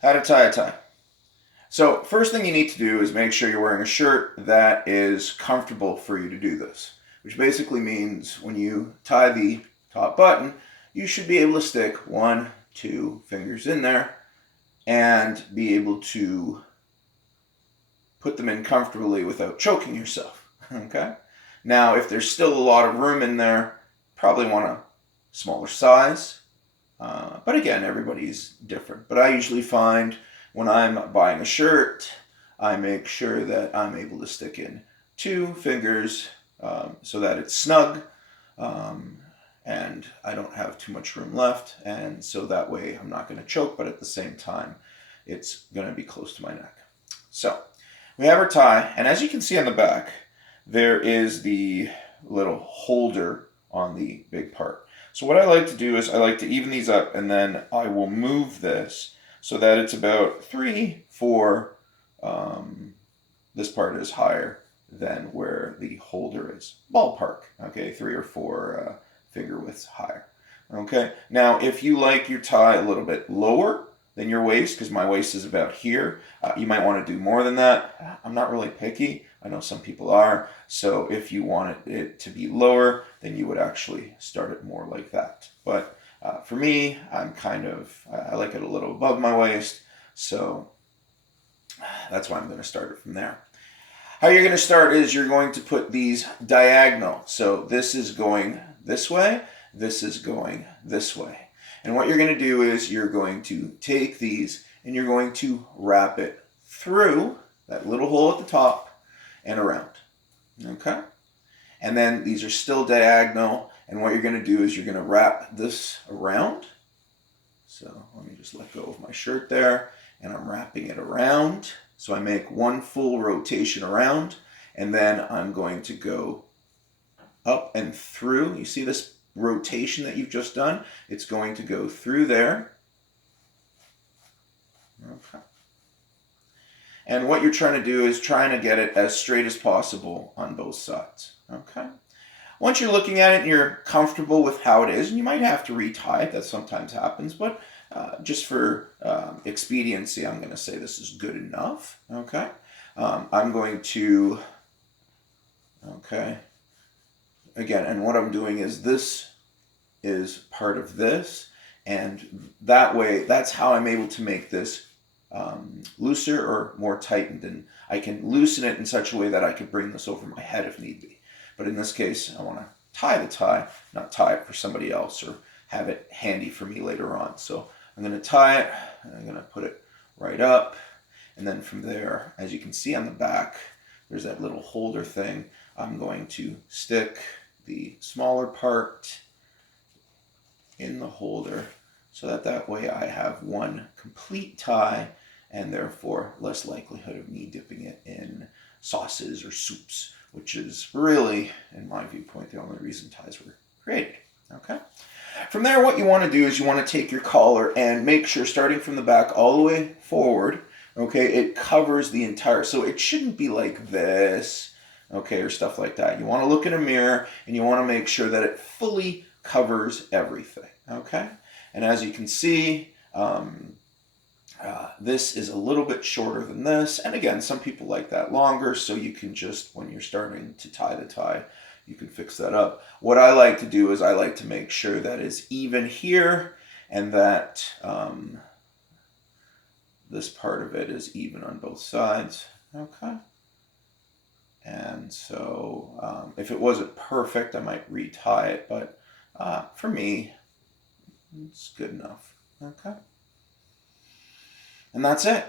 How to tie a tie. So first thing you need to do is make sure you're wearing a shirt that is comfortable for you to do this, which basically means when you tie the top button, you should be able to stick 1, 2 fingers in there and be able to put them in comfortably without choking yourself. Okay? Now, if there's still a lot of room in there, probably want a smaller size. But again, everybody's different. But I usually find when I'm buying a shirt, I make sure that I'm able to stick in 2 fingers so that it's snug and I don't have too much room left. And so that way I'm not going to choke, but at the same time, it's going to be close to my neck. So we have our tie, and as you can see on the back, there is the little holder on the big part. So what I like to do is I like to even these up, and then I will move this so that it's about 3, 4, this part is higher than where the holder is. Ballpark, okay, 3 or 4 finger widths higher. Okay, now if you like your tie a little bit lower than your waist, because my waist is about here, you might want to do more than that. I'm not really picky. I know some people are. So if you want it to be lower, then you would actually start it more like that. But for me, I like it a little above my waist. So that's why I'm going to start it from there. How you're going to start is you're going to put these diagonal. So this is going this way. This is going this way. And what you're going to do is you're going to take these and you're going to wrap it through that little hole at the top and around. Okay? And then these are still diagonal. And what you're going to do is you're going to wrap this around. So let me just let go of my shirt there. And I'm wrapping it around. So I make 1 full rotation around. And then I'm going to go up and through. You see this rotation that you've just done? It's going to go through there. Okay. And what you're trying to do is trying to get it as straight as possible on both sides. Okay. Once you're looking at it and you're comfortable with how it is, and you might have to retie it, that sometimes happens, but just for expediency, I'm going to say this is good enough. Okay. I'm going to, okay, again, and what I'm doing is this is part of this, and that way, that's how I'm able to make this looser or more tightened, and I can loosen it in such a way that I can bring this over my head if need be. But in this case, I want to tie the tie, not tie it for somebody else or have it handy for me later on. So I'm going to tie it, and I'm going to put it right up, and then from there, as you can see on the back, there's that little holder thing. I'm going to stick the smaller part in the holder so that way I have one complete tie and therefore less likelihood of me dipping it in sauces or soups, which is really, in my viewpoint, the only reason ties were created. Okay. From there, what you want to do is you want to take your collar and make sure, starting from the back all the way forward, okay, it covers the entire, so it shouldn't be like this, okay, or stuff like that. You want to look in a mirror and you want to make sure that it fully covers everything, okay? And as you can see, this is a little bit shorter than this. And again, some people like that longer, so you can just, when you're starting to tie the tie, you can fix that up. What I like to do is I like to make sure that it's even here and that this part of it is even on both sides, okay? And so if it wasn't perfect, I might retie it, but for me, it's good enough, okay? And that's it.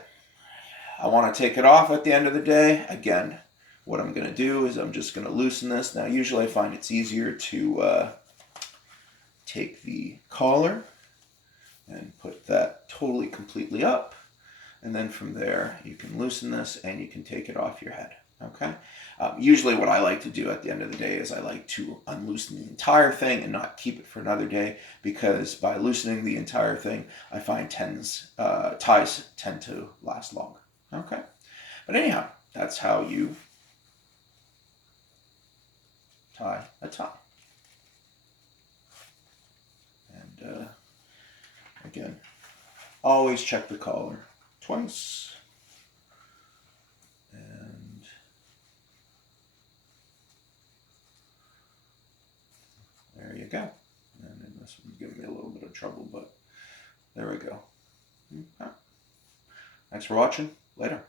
I want to take it off at the end of the day. Again, what I'm going to do is I'm just going to loosen this. Now, usually I find it's easier to take the collar and put that totally completely up. And then from there, you can loosen this and you can take it off your head. Okay. Usually what I like to do at the end of the day is I like to unloosen the entire thing and not keep it for another day, because by loosening the entire thing, I find ties tend to last longer. Okay. But anyhow, that's how you tie a tie. And again, always check the collar. twice. And there you go. And then this one's giving me a little bit of trouble, but there we go. Thanks for watching. Later.